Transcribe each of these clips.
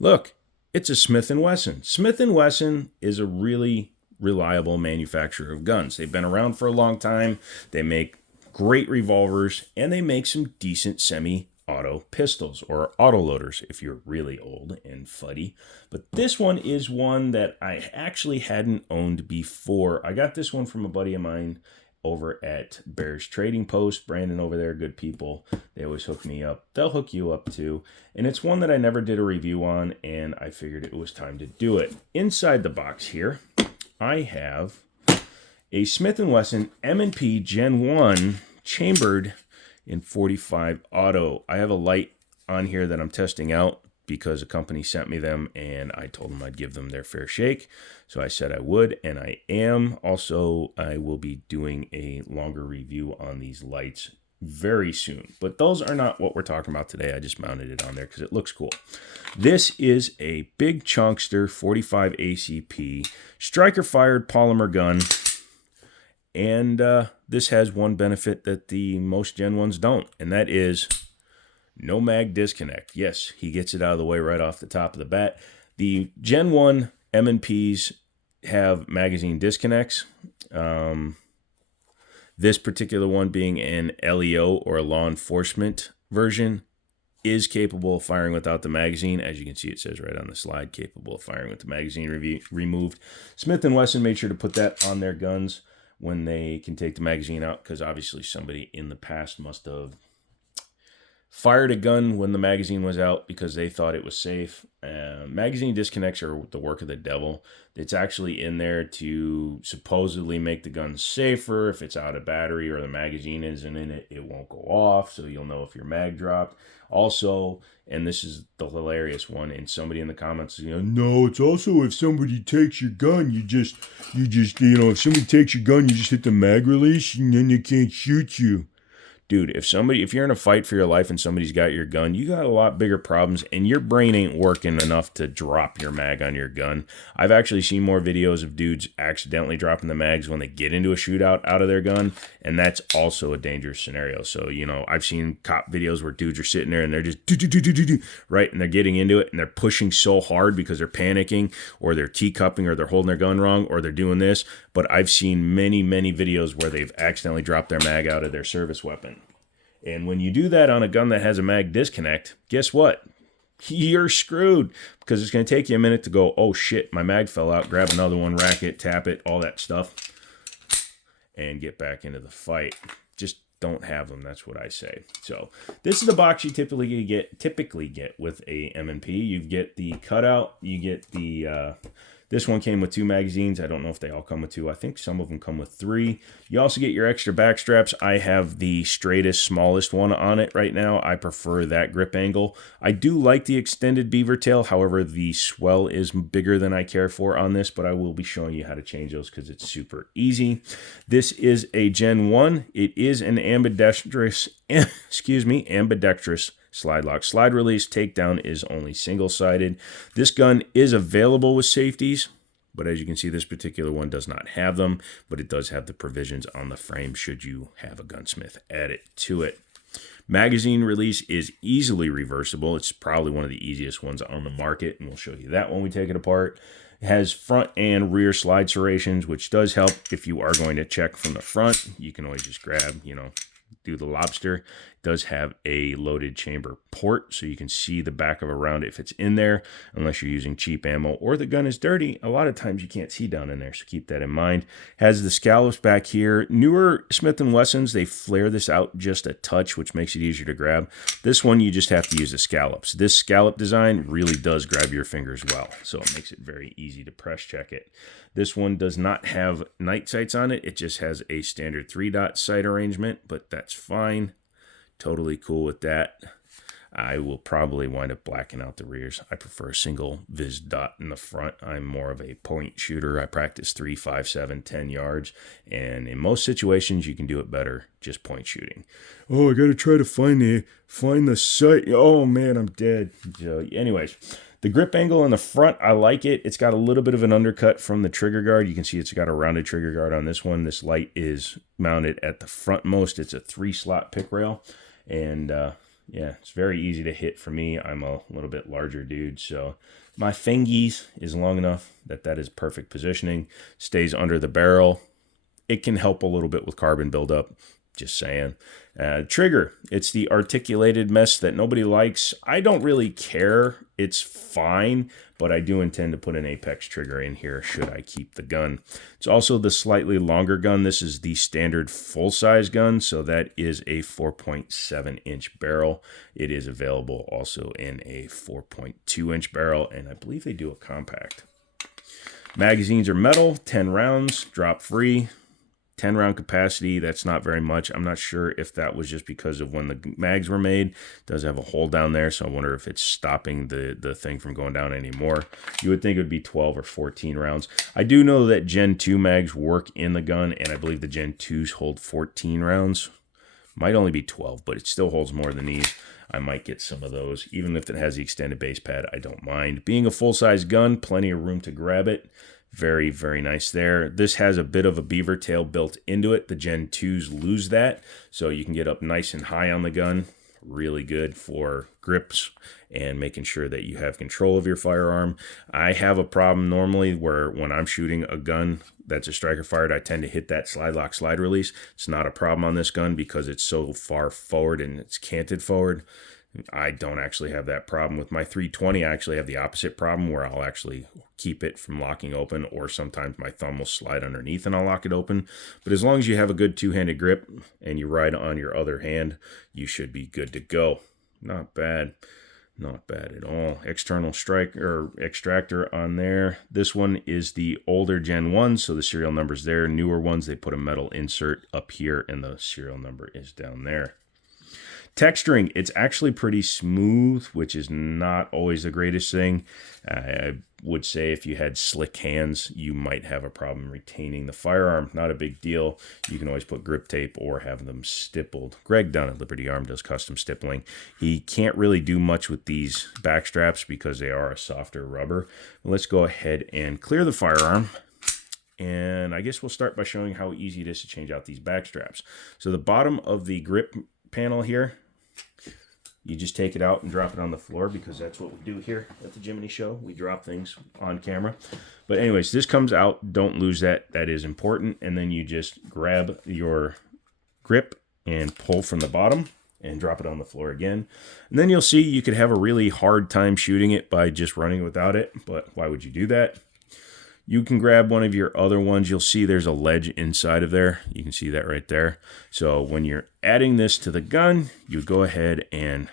Look, it's a Smith & Wesson. Smith & Wesson is a really reliable manufacturer of guns. They've been around for a long time. They make great revolvers, and they make some decent semi-auto pistols, or autoloaders if you're really old and fuddy. But this one is one that I actually hadn't owned before. I got this one from a buddy of mine over at Bears Trading Post. Brandon over there, good people. They always hook me up. They'll hook you up too. And it's one that I never did a review on, and I figured it was time to do it. Inside the box here, I have a Smith & Wesson M&P Gen 1 chambered in 45 auto. I have a light on here that I'm testing out because a company sent me them, and I told them I'd give them their fair shake. So I said I would, and I am. Also, I will be doing a longer review on these lights very soon. But those are not what we're talking about today. I just mounted it on there because it looks cool. This is a big chunkster 45 ACP striker-fired polymer gun. And this has one benefit that the most Gen 1s don't, and that is no mag disconnect. Yes, he gets it out of the way right off the top of the bat. The Gen 1 M&Ps have magazine disconnects. This particular one, being an LEO or a law enforcement version, is capable of firing without the magazine. As you can see, it says right on the slide, capable of firing with the magazine removed. Smith & Wesson made sure to put that on their guns when they can take the magazine out, because obviously somebody in the past must have fired a gun when the magazine was out because they thought it was safe. Magazine disconnects are the work of the devil. It's actually in there to supposedly make the gun safer. If it's out of battery or the magazine isn't in it, it won't go off, so you'll know if your mag dropped. Also, and this is the hilarious one, and somebody in the comments, no, it's also if somebody takes your gun, you just, if somebody takes your gun, you just hit the mag release and then they can't shoot you. Dude, if you're in a fight for your life and somebody's got your gun, you got a lot bigger problems, and your brain ain't working enough to drop your mag on your gun. I've actually seen more videos of dudes accidentally dropping the mags when they get into a shootout out of their gun, and that's also a dangerous scenario. So, I've seen cop videos where dudes are sitting there and they're just right, and they're getting into it, and they're pushing so hard because they're panicking, or they're teacupping, or they're holding their gun wrong, or they're doing this. But I've seen many, many videos where they've accidentally dropped their mag out of their service weapon. And when you do that on a gun that has a mag disconnect, guess what? You're screwed, because it's going to take you a minute to go, oh shit, my mag fell out, grab another one, rack it, tap it, all that stuff, and get back into the fight. Just don't have them, that's what I say. So this is the box you typically get with a M&P. You get the cutout, you get the... This one came with 2 magazines. I don't know if they all come with 2. I think some of them come with 3. You also get your extra back straps. I have the straightest, smallest one on it right now. I prefer that grip angle. I do like the extended beaver tail. However, the swell is bigger than I care for on this, but I will be showing you how to change those because it's super easy. This is a Gen 1. It is an ambidextrous, ambidextrous slide lock. Slide release takedown is only single-sided. This gun is available with safeties, but as you can see, this particular one does not have them, but it does have the provisions on the frame should you have a gunsmith add it to it. Magazine release is easily reversible. It's probably one of the easiest ones on the market, and we'll show you that when we take it apart. It has front and rear slide serrations, which does help if you are going to check from the front. You can always just grab, do the lobster. It does have a loaded chamber port, so you can see the back of a round if it's in there, unless you're using cheap ammo or the gun is dirty. A lot of times you can't see down in there, so keep that in mind. Has the scallops back here. Newer Smith & Wessons, they flare this out just a touch, which makes it easier to grab. This one, you just have to use the scallops. This scallop design really does grab your fingers well, so it makes it very easy to press check it. This one does not have night sights on it. It just has a standard 3-dot sight arrangement, but that's fine. Totally cool with that. I will probably wind up blacking out the rears. I prefer a single vis dot in the front. I'm more of a point shooter. I practice 3, 5, 7, 10 yards, and in most situations you can do it better just point shooting. Oh, I gotta try to find the sight. Oh man, I'm dead. So anyways, the grip angle in the front, I like it. It's got a little bit of an undercut from the trigger guard. You can see it's got a rounded trigger guard on this one. This light is mounted at the frontmost. It's a 3-slot pick rail, and Yeah, it's very easy to hit for me. I'm a little bit larger dude, so my fingies is long enough that that is perfect positioning. Stays under the barrel. It can help a little bit with carbon buildup. Just saying. Trigger. It's the articulated mess that nobody likes. I don't really care. It's fine, but I do intend to put an apex trigger in here should I keep the gun. It's also the slightly longer gun. This is the standard full-size gun, so that is a 4.7-inch barrel. It is available also in a 4.2-inch barrel, and I believe they do a compact. Magazines are metal, 10 rounds, drop free. 10 round capacity, that's not very much. I'm not sure if that was just because of when the mags were made. It does have a hole down there, so I wonder if it's stopping the thing from going down anymore. You would think it would be 12 or 14 rounds. I do know that Gen 2 mags work in the gun, and I believe the Gen 2s hold 14 rounds. Might only be 12, but it still holds more than these. I might get some of those. Even if it has the extended base pad, I don't mind. Being a full-size gun, plenty of room to grab it. Very, very nice there. This has a bit of a beaver tail built into it. The Gen 2s lose that, so you can get up nice and high on the gun. Really good for grips and making sure that you have control of your firearm. I have a problem normally where when I'm shooting a gun that's a striker fired, I tend to hit that slide lock slide release. It's not a problem on this gun because it's so far forward and it's canted forward. I don't actually have that problem. With my 320, I actually have the opposite problem where I'll actually keep it from locking open, or sometimes my thumb will slide underneath and I'll lock it open. But as long as you have a good two-handed grip and you ride on your other hand, you should be good to go. Not bad. Not bad at all. External extractor on there. This one is the older Gen 1, so the serial number's there. Newer ones, they put a metal insert up here and the serial number is down there. Texturing, it's actually pretty smooth, which is not always the greatest thing. I would say if you had slick hands, you might have a problem retaining the firearm. Not a big deal. You can always put grip tape or have them stippled. Greg down at Liberty Arm does custom stippling. He can't really do much with these back straps because they are a softer rubber. Let's go ahead and clear the firearm. And I guess we'll start by showing how easy it is to change out these back straps. So the bottom of the grip panel here, you just take it out and drop it on the floor because that's what we do here at the Jimmini show. We drop things on camera. But anyways, this comes out. Don't lose that. That is important. And then you just grab your grip and pull from the bottom and drop it on the floor again. And then you'll see you could have a really hard time shooting it by just running without it. But why would you do that? You can grab one of your other ones. You'll see there's a ledge inside of there. You can see that right there. So when you're adding this to the gun, you go ahead and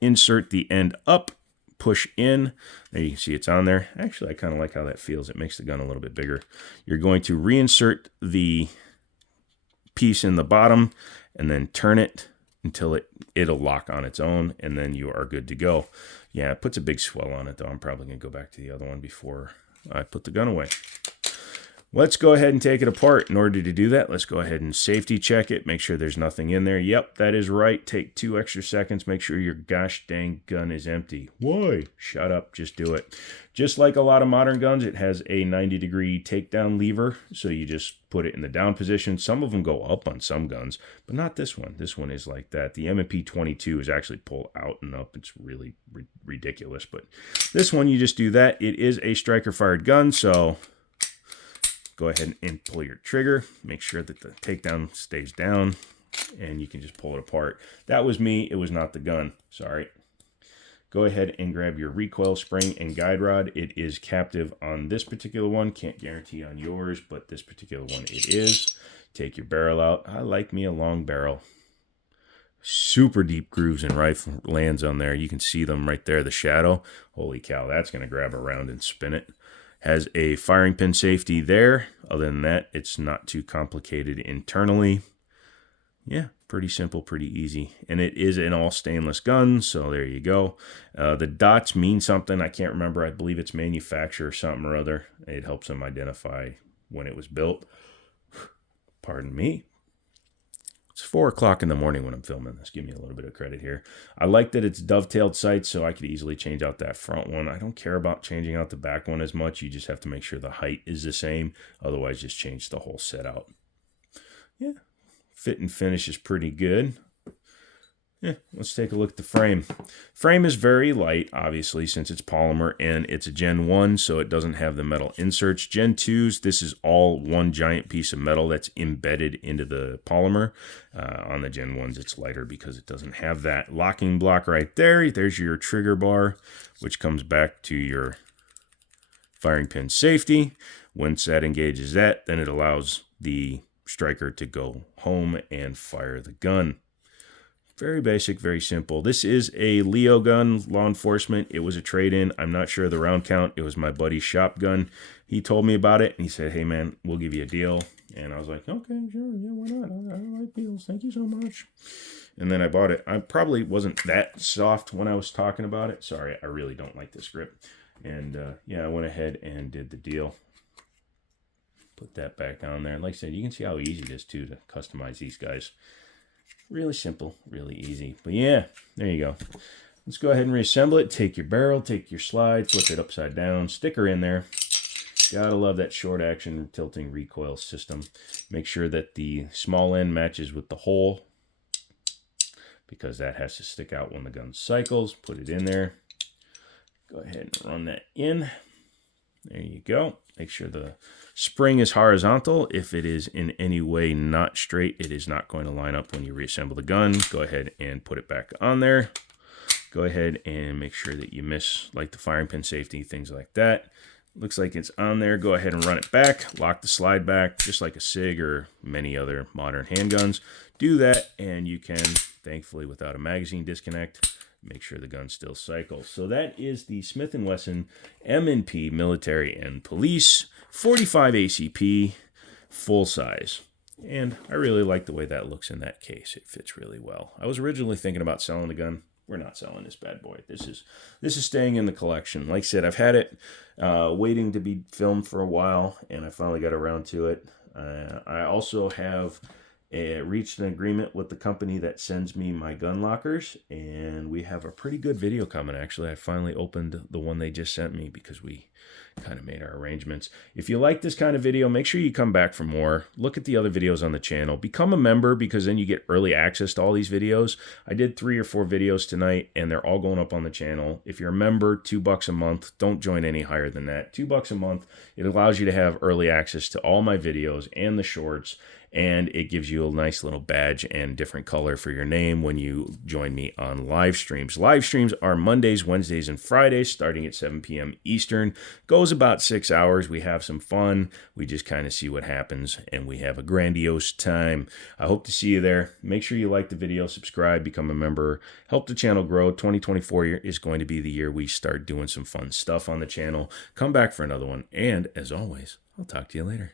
insert the end up, push in. There you can see it's on there. Actually, I kind of like how that feels. It makes the gun a little bit bigger. You're going to reinsert the piece in the bottom and then turn it until it'll lock on its own, and then you are good to go. Yeah, it puts a big swell on it, though. I'm probably going to go back to the other one before I put the gun away. Let's go ahead and take it apart. In order to do that, let's go ahead and safety check it. Make sure there's nothing in there. Yep, that is right. Take 2 extra seconds. Make sure your gosh dang gun is empty. Why? Shut up. Just do it. Just like a lot of modern guns, it has a 90-degree takedown lever. So you just put it in the down position. Some of them go up on some guns, but not this one. This one is like that. The M&P 22 is actually pulled out and up. It's really ridiculous. But this one, you just do that. It is a striker-fired gun, so go ahead and pull your trigger. Make sure that the takedown stays down, and you can just pull it apart. That was me. It was not the gun. Sorry. Go ahead and grab your recoil spring and guide rod. It is captive on this particular one. Can't guarantee on yours, but this particular one it is. Take your barrel out. I like me a long barrel. Super deep grooves and rifle lands on there. You can see them right there, the shadow. Holy cow, that's going to grab around and spin it. Has a firing pin safety there. Other than that, it's not too complicated internally. Yeah, pretty simple, pretty easy. And it is an all stainless gun, so there you go. The dots mean something. I can't remember. I believe it's manufacturer or something or other. It helps them identify when it was built. Pardon me. It's 4 o'clock in the morning when I'm filming this. Give me a little bit of credit here. I like that it's dovetailed sights, so I could easily change out that front one. I don't care about changing out the back one as much. You just have to make sure the height is the same. Otherwise, just change the whole set out. Yeah, fit and finish is pretty good. Let's take a look at the frame. Frame is very light, obviously, since it's polymer, and it's a Gen 1, so it doesn't have the metal inserts. Gen 2s, this is all one giant piece of metal that's embedded into the polymer. On the Gen 1s, it's lighter because it doesn't have that locking block right there. There's your trigger bar, which comes back to your firing pin safety. Once that engages that, then it allows the striker to go home and fire the gun. Very basic, very simple. This is a Leo gun, law enforcement. It was a trade-in. I'm not sure of the round count. It was my buddy's shop gun. He told me about it, and he said, hey, man, we'll give you a deal. And I was like, okay, sure, yeah, why not? I like deals. Thank you so much. And then I bought it. I probably wasn't that soft when I was talking about it. Sorry, I really don't like this grip. And, yeah, I went ahead and did the deal. Put that back on there. And like I said, you can see how easy it is, too, to customize these guys. Really simple, really easy. But yeah, there you go. Let's go ahead and reassemble it. Take your barrel, take your slide, flip it upside down, stick her in there. Gotta love that short action tilting recoil system. Make sure that the small end matches with the hole, because that has to stick out when the gun cycles. Put it in there. Go ahead and run that in. There you go. Make sure the spring is horizontal. If it is in any way not straight, it is not going to line up when you reassemble the gun. Go ahead and put it back on there. Go ahead and make sure that you miss like the firing pin safety, things like that. Looks like it's on there. Go ahead and run it back. Lock the slide back, just like a SIG or many other modern handguns. Do that, and you can, thankfully, without a magazine disconnect, make sure the gun still cycles. So that is the Smith & Wesson M&P Military and Police 45 ACP full size. And I really like the way that looks in that case. It fits really well. I was originally thinking about selling the gun. We're not selling this bad boy. This is staying in the collection. Like I said, I've had it waiting to be filmed for a while, and I finally got around to it. I also have reached an agreement with the company that sends me my gun lockers, and we have a pretty good video coming. Actually, I finally opened the one they just sent me because we kind of made our arrangements. If you like this kind of video, make sure you come back for more. Look at the other videos on the channel. Become a member, because then you get early access to all these videos. I did 3 or 4 videos tonight, and they're all going up on the channel. If you're a member, $2 a month. Don't join any higher than that. $2 a month. It allows you to have early access to all my videos and the shorts, and it gives you a nice little badge and different color for your name when you join me on live streams. Live streams are Mondays, Wednesdays, and Fridays starting at 7 p.m. Eastern. Goes about 6 hours. We have some fun. We just kind of see what happens, and we have a grandiose time. I hope to see you there. Make sure you like the video, subscribe, become a member, help the channel grow. 2024 is going to be the year we start doing some fun stuff on the channel. Come back for another one, and as always, I'll talk to you later.